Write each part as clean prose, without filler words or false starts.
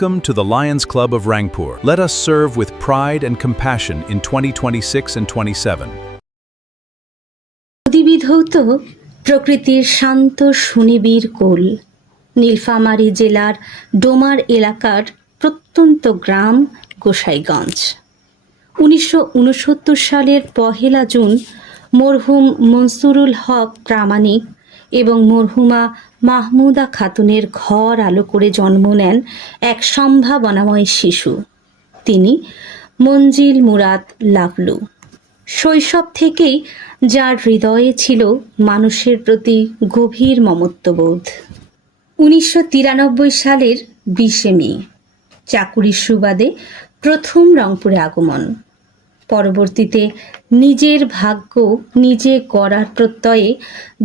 Welcome to the Lions Club of Rangpur. Let us serve with pride and compassion in 2026 and 27. নদীবিধৌত প্রকৃতির শান্ত সুনিবিড় কোল নীলফামারী জেলার ডোমার এলাকার প্রত্যন্ত গ্রাম গোসাইগঞ্জ। 1969 সালের 1 June মরহুম মনসুরুল হক প্রামাণিক এবং মরহুমা মাহমুদা খাতুনের ঘর আলো করে জন্ম নেন এক সম্ভাবনাময় শিশু। তিনি মঞ্জিল মুরাদ লাবলু। শৈশব থেকেই যার হৃদয়ে ছিল মানুষের প্রতি গভীর মমত্ববোধ। 1993 সালের 20 মে চাকুরির সুবাদে প্রথম রংপুরে আগমন। পরবর্তীতে নিজের ভাগ্য নিজে গড়ার প্রত্যয়ে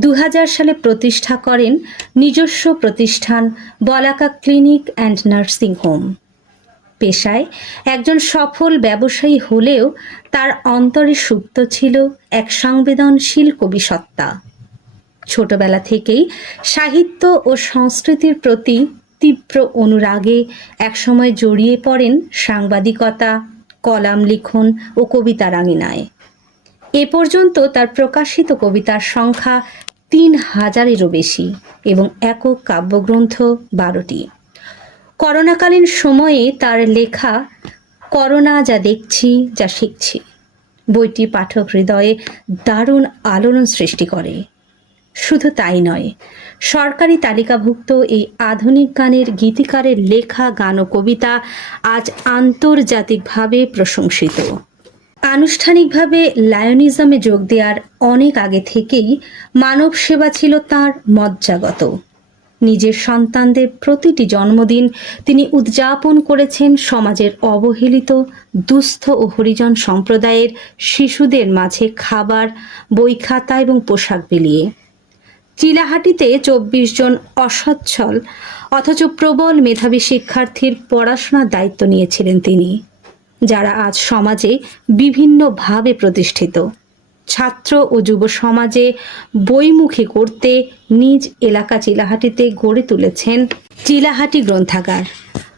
2000 সালে প্রতিষ্ঠা করেন নিজস্ব প্রতিষ্ঠান বলাকা ক্লিনিক অ্যান্ড নার্সিং হোম। পেশায় একজন সফল ব্যবসায়ী হলেও তার অন্তরে সুপ্ত ছিল এক সংবেদনশীল কবিসত্তা। ছোটবেলা থেকেই সাহিত্য ও সংস্কৃতির প্রতি তীব্র অনুরাগে একসময় জড়িয়ে পড়েন সাংবাদিকতা, কলাম লিখন ও কবিতার আঙিনায়। এ পর্যন্ত তার প্রকাশিত কবিতার সংখ্যা 3000-এরও বেশি এবং একক কাব্যগ্রন্থ 12টি। করোনাকালীন সময়ে তার লেখা করোনা যা দেখছি যা শিখছি বইটি পাঠক হৃদয়ে দারুণ আলোড়ন সৃষ্টি করে। শুধু তাই নয়, সরকারি তালিকাভুক্ত এই আধুনিক গানের গীতিকারের লেখা গান ও কবিতা আজ আন্তর্জাতিকভাবে প্রশংসিত। আনুষ্ঠানিকভাবে লায়নিজমে যোগ দেওয়ার অনেক আগে থেকেই মানব সেবা ছিল তাঁর মজ্জাগত। নিজের সন্তানদের প্রতিটি জন্মদিন তিনি উদযাপন করেছেন সমাজের অবহেলিত, দুস্থ ও হরিজন সম্প্রদায়ের শিশুদের মাঝে খাবার, বই খাতা এবং পোশাক বিলিয়ে। চিলাহাটিতে 24 জন অসচ্ছল অথচ প্রবল মেধাবী শিক্ষার্থীর পড়াশোনার দায়িত্ব নিয়েছিলেন তিনি, যারা আজ সমাজে বিভিন্নভাবে প্রতিষ্ঠিত। ছাত্র ও যুব সমাজে বইমুখী করতে নিজ এলাকা চিলাহাটিতে গড়ে তুলেছেন চিলাহাটি গ্রন্থাগার,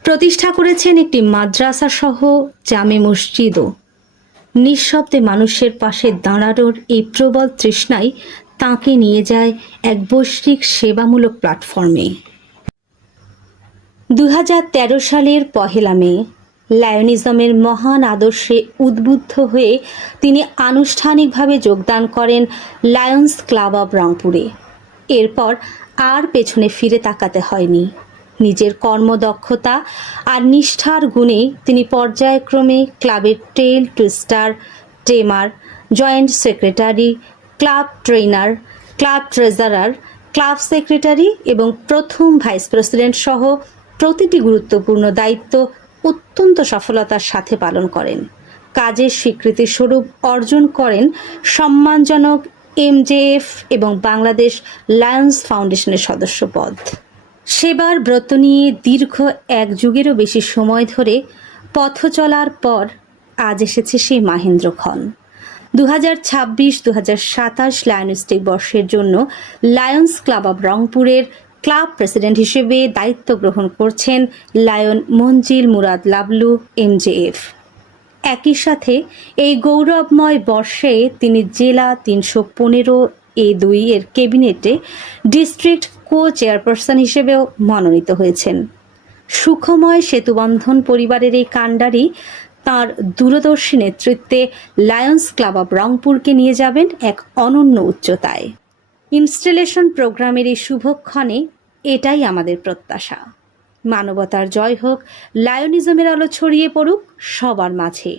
প্রতিষ্ঠা করেছেন একটি মাদ্রাসা সহ জামে মসজিদও। নিঃশব্দে মানুষের পাশে দাঁড়ানোর এই প্রবল তৃষ্ণাই তাঁকে নিয়ে যায় এক বৈশ্বিক সেবামূলক প্ল্যাটফর্মে। 2013 সালের 1 মে লায়নিজমের মহান আদর্শে উদ্বুদ্ধ হয়ে তিনি আনুষ্ঠানিকভাবে যোগদান করেন লায়ন্স ক্লাব অব রংপুরে। এরপর আর পেছনে ফিরে তাকাতে হয়নি। নিজের কর্মদক্ষতা আর নিষ্ঠার গুণে তিনি পর্যায়ক্রমে ক্লাবের tale twister, timer, joint secretary, club trainer, club treasurer, club secretary এবং প্রথম ভাইস প্রেসিডেন্ট সহ প্রতিটি গুরুত্বপূর্ণ দায়িত্ব অত্যন্ত সফলতার সাথে পালন করেন। কাজের স্বীকৃতি স্বরূপ অর্জন করেন সম্মানজনক MJF এবং বাংলাদেশ লায়ন্স ফাউন্ডেশনের সদস্য পদ। সেবার ব্রত নিয়ে দীর্ঘ 1 যুগেরও বেশি সময় ধরে পথ চলার পর আজ এসেছে সেই মাহেন্দ্রক্ষণ। 2026-2027 লায়নিস্টিক বর্ষের জন্য লায়ন্স ক্লাব অব রংপুরের ক্লাব প্রেসিডেন্ট হিসেবে দায়িত্ব গ্রহণ করছেন লায়ন মঞ্জিল মুরাদ লাবলু MJF। একই সাথে এই গৌরবময় বর্ষে তিনি জেলা 315A2 এর ক্যাবিনেটে ডিস্ট্রিক্ট চেয়ারপারসন হিসেবেও মনোনীত হয়েছেন। সুখময় সেতুবন্ধন পরিবারের এই কাণ্ডারি তাঁর দূরদর্শী নেতৃত্বে লায়ন্স ক্লাব অব রংপুরকে নিয়ে যাবেন এক অনন্য উচ্চতায়। ইনস্টলেশন প্রোগ্রামের এই শুভক্ষণে এটাই আমাদের প্রত্যাশা। মানবতার জয় হোক, লায়নিজমের আলো ছড়িয়ে পড়ুক সবার মাঝে।